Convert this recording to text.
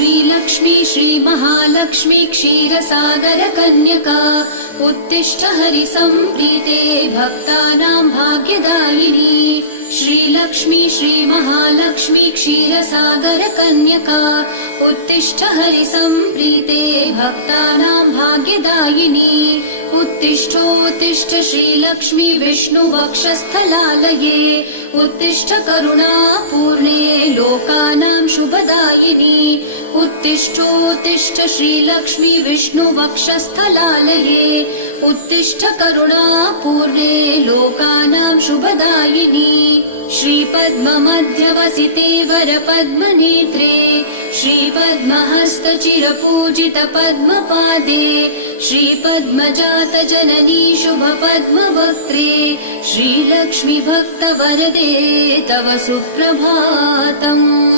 श्रीलक्ष्मी श्रीमहालक्ष्मी क्षीरसागर कन्यका उत्तिष्ठ हरिसम्प्रीते भक्तानां भाग्यदायिनी श्रीलक्ष्मी श्रीमहालक्ष्मी क्षीरसागर कन्यका उत्तिष्ठ हरिसम्प्रीते भक्तानां भाग्यदायिनी उत्तिष्ठोत्तिष्ठ श्रीलक्ष्मी विष्णुवक्षस्थलालये उत्तिष्ठ करुणापूर्णे लोकानां शुभदायिनी उत्तिष्ठोत्तिष्ठ श्रीलक्ष्मी विष्णुवक्षस्थलालये उत्तिष्ठ करुणापूर्णे लोकानां शुभदायिनी श्रीपद्ममध्यवसिते वरपद्मनेत्रे श्रीपद्महस्तचिरपूजित पद्मपादे श्रीपद्मजातजननी शुभपद्मवक्त्रे श्रीलक्ष्मी भक्तवरदे तव सुप्रभातम्।